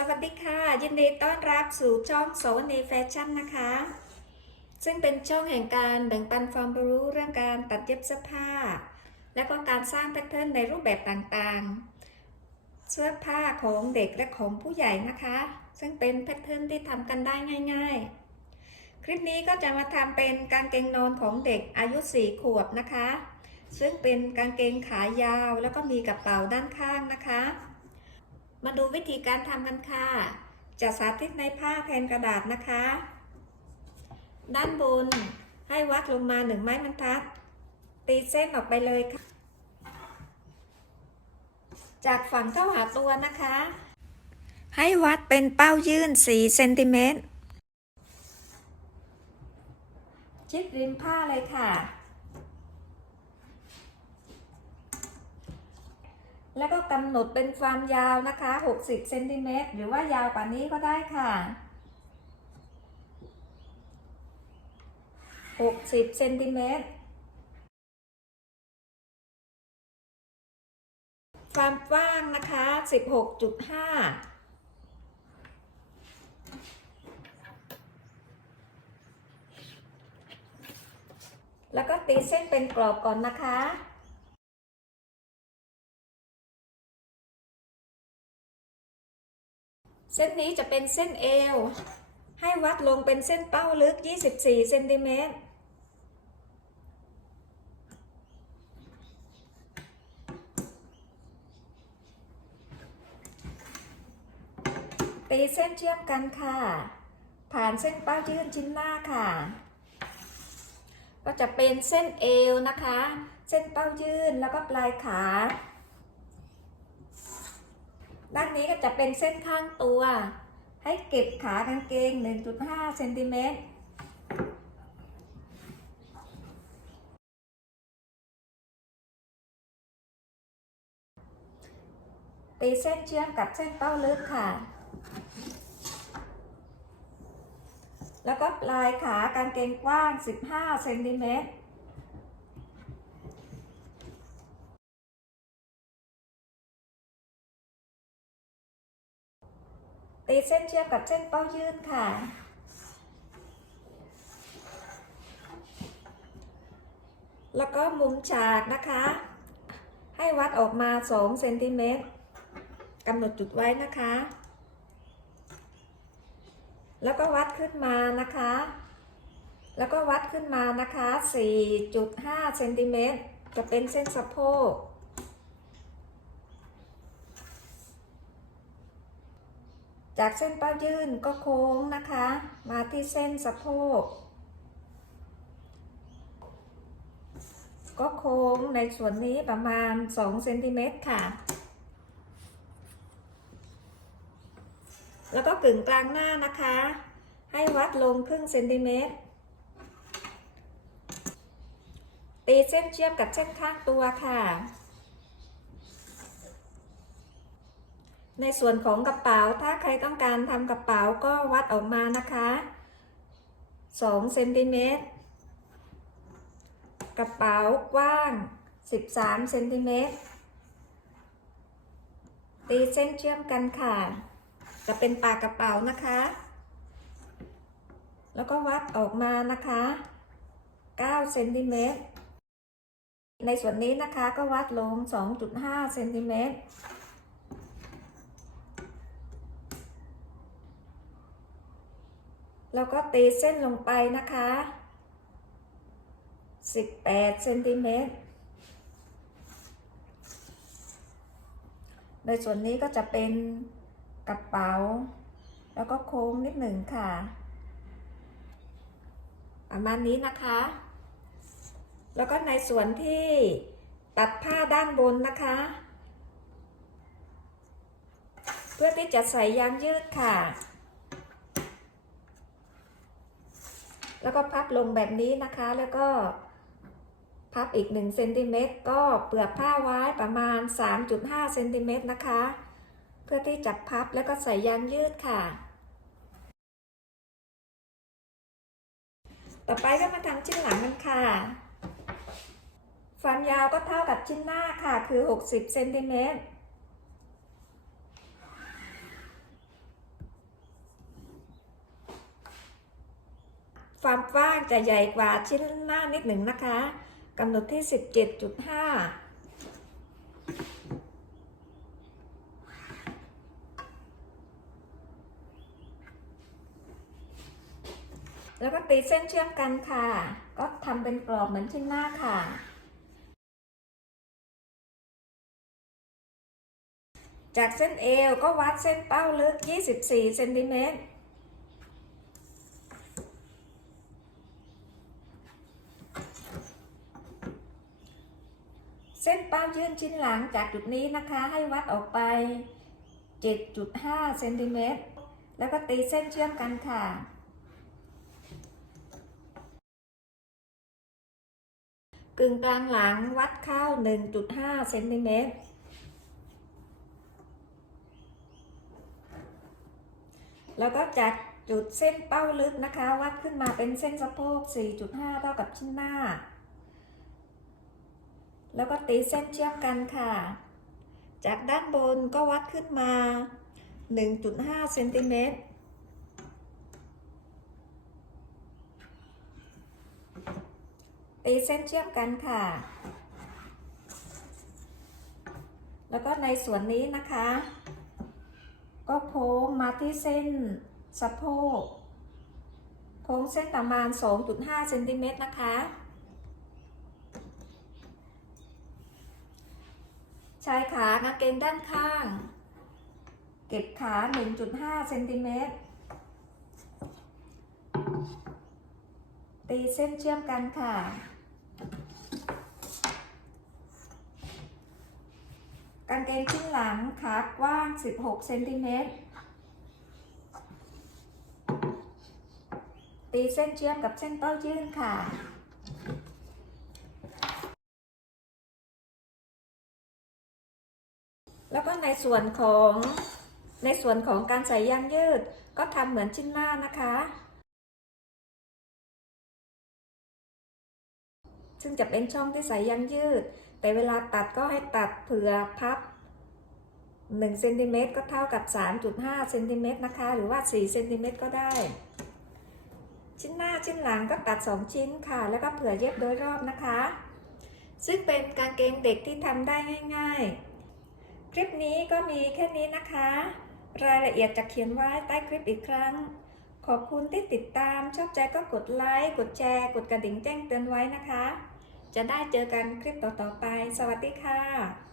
สวัสดีค่ะ ยินดีต้อนรับสู่ช่องโซนแฟชั่นนะคะ ซึ่งเป็นช่องแห่งการแบ่งปันความรู้เรื่องการตัดเย็บเสื้อผ้า และก็การสร้างแพทเทิร์นในรูปแบบต่างๆ เสื้อผ้าของเด็กและของผู้ใหญ่นะคะ ซึ่งเป็นแพทเทิร์นที่ทำกันได้ง่าย ๆ คลิปนี้ก็จะมาทำเป็นกางเกงนอนของเด็กอายุ 4 ขวบนะคะ ซึ่งเป็นกางเกงขายาวแล้วก็มีกระเป๋าด้านข้างนะคะ มาดูวิธีการทำกันค่ะ จะสาธิตในผ้าแผ่นกระดาษนะคะ ด้านบนให้วัดลงมาหนึ่งไม้บรรทัด ตีเส้นออกไปเลยค่ะ จากฝั่งเข้าหาตัวนะคะ ให้วัดเป็นเป้ายื่น 4 เซนติเมตร ชิดริมผ้าเลยค่ะ แล้วก็กำหนดเป็นความยาวนะคะ 60เซนติเมตรหรือว่ายาวกว่านี้ก็ได้ค่ะ60เซนติเมตรความกว้างนะคะ 16.5แล้วก็ตีเส้นเป็นกรอบก่อนนะคะ เส้นนี้จะเป็นเส้นเอว ให้วัดลงเป็นเส้นเป้าลึก 24เซนติเมตรตีเส้นเชื่อมกันค่ะ ผ่านเส้นเป้ายื่นชิ้นหน้าค่ะ ก็จะเป็นเส้นเอวนะคะ เส้นเป้ายื่นแล้วก็ปลายขา ด้านนี้ก็จะเป็นเส้นข้างตัว ให้เก็บขากางเกง 1.5เซนติเมตรตีเส้นเชื่อมกับเส้นเป้าลึกค่ะ แล้วก็ปลายขากางเกงกว้าง 15เซนติเมตรีเส้นเชื่อมกับเส้นเป้ายื่นค่ะ แล้วก็มุมฉากนะคะ ให้วัดออกมา2เซนติเมตรกำหนดจุดไว้นะคะ แล้วก็วัดขึ้นมานะคะ แล้วก็วัดขึ้นมานะคะ 4.5เซนติเมตรจะเป็นเส้นสะโพก จากเส้นเป้ายื่นก็โค้งนะคะ มาที่เส้นสะโพก ก็โค้งในส่วนนี้ประมาณ2เซนติเมตรค่ะ แล้วก็กึ่งกลางหน้านะคะ ให้วัดลงครึ่งเซนติเมตร ตีเส้นเชื่อมกับเส้นข้างตัวค่ะ ในส่วนของกระเป๋าถ้าใครต้องการทำกระเป๋าก็วัดออกมานะคะ2เซนติเมตรกระเป๋ากว้าง 13เซนติเมตรตีเส้นเชื่อมกันค่ะ จะเป็นปากกระเป๋านะคะ แล้วก็วัดออกมานะคะ9เซนติเมตรในส่วนนี้นะคะก็วัดลง 2.5เซนติเมตร แล้วก็ตีเส้นลงไปนะคะ 18เซนติเมตร ในส่วนนี้ก็จะเป็นกระเป๋า แล้วก็โค้งนิดหนึ่งค่ะ ประมาณนี้นะคะ แล้วก็ในส่วนที่ตัดผ้าด้านบนนะคะ เพื่อที่จะใส่ยางยืดค่ะ แล้วก็พับลงแบบนี้นะคะ แล้วก็พับอีก1เซนติเมตรก็เปลือกผ้าไว้ประมาณ 3.5เซนติเมตรนะคะ เพื่อที่จะพับแล้วก็ใส่ยางยืดค่ะ ต่อไปก็มาทำชิ้นหลังกันค่ะความยาวก็เท่ากับชิ้นหน้าค่ะคือ 60เซนติเมตร ความกว้างจะใหญ่กว่าชิ้นหน้านิดหนึ่งนะคะกำหนดที่ 17.5แล้วก็ตีเส้นเชื่อมกันค่ะ ก็ทำเป็นกรอบเหมือนชิ้นหน้าค่ะ จากเส้นเอวก็วัดเส้นเป้าลึก 24 เซนติเมตร ส้นเป้ายื่นชิ้นหลังจากจุดนี้นะคะ ให้วัดออกไป 7.5เซนติเมตรแล้วก็ตีเส้นเชื่อมกันค่ะ กึ่งกลางหลังวัดเข้า 1.5เซนติเมตรแล้วก็จากจุดเส้นเป้าลึกนะคะ วัดขึ้นมาเป็นเส้นสะโพก 4.5 เท่ากับชิ้นหน้า แล้วก็ตีเส้นเชื่อมกันค่ะ จากด้านบนก็วัดขึ้นมา 1.5เซนติเมตรตีเส้นเชื่อมกันค่ะ แล้วก็ในส่วนนี้นะคะ ก็โค้งมาที่เส้นสะโพก โค้งเส้นประมาณ 2.5เซนติเมตรนะคะ ชายขากางเกงด้านข้าง เก็บขา 1.5เซนติเมตร ตีเส้นเชื่อมกันค่ะ กางเกงชิ้นหลังขากว้าง 16เซนติเมตร ตีเส้นเชื่อมกับเส้นเป้ายื่นค่ะ แล้วก็ในส่วนของในส่วนของการใส่ยางยืด ก็ทำเหมือนชิ้นหน้านะคะ ซึ่งจะเป็นช่องที่ใส่ยางยืด แต่เวลาตัดก็ให้ตัดเผื่อพับ1เซนติเมตรก็เท่ากับ 3.5เซนติเมตรนะคะ หรือว่า4เซนติเมตรก็ได้ ชิ้นหน้าชิ้นหลังก็ตัด 2 ชิ้นค่ะ แล้วก็เผื่อเย็บโดยรอบนะคะ ซึ่งเป็นกางเกงเด็กที่ทำได้ง่าย ๆ ลิปนี้ก็มีแค่นี้นะคะ รายละเอียดจะเขียนไว้ใต้คลิปอีกครั้ง ขอบคุณที่ติดตาม ชอบใจก็กดไลค์ กดแชร์ กดกระดิ่งแจ้งเตือนไว้นะคะ จะได้เจอกันคลิปต่อๆไป สวัสดีค่ะ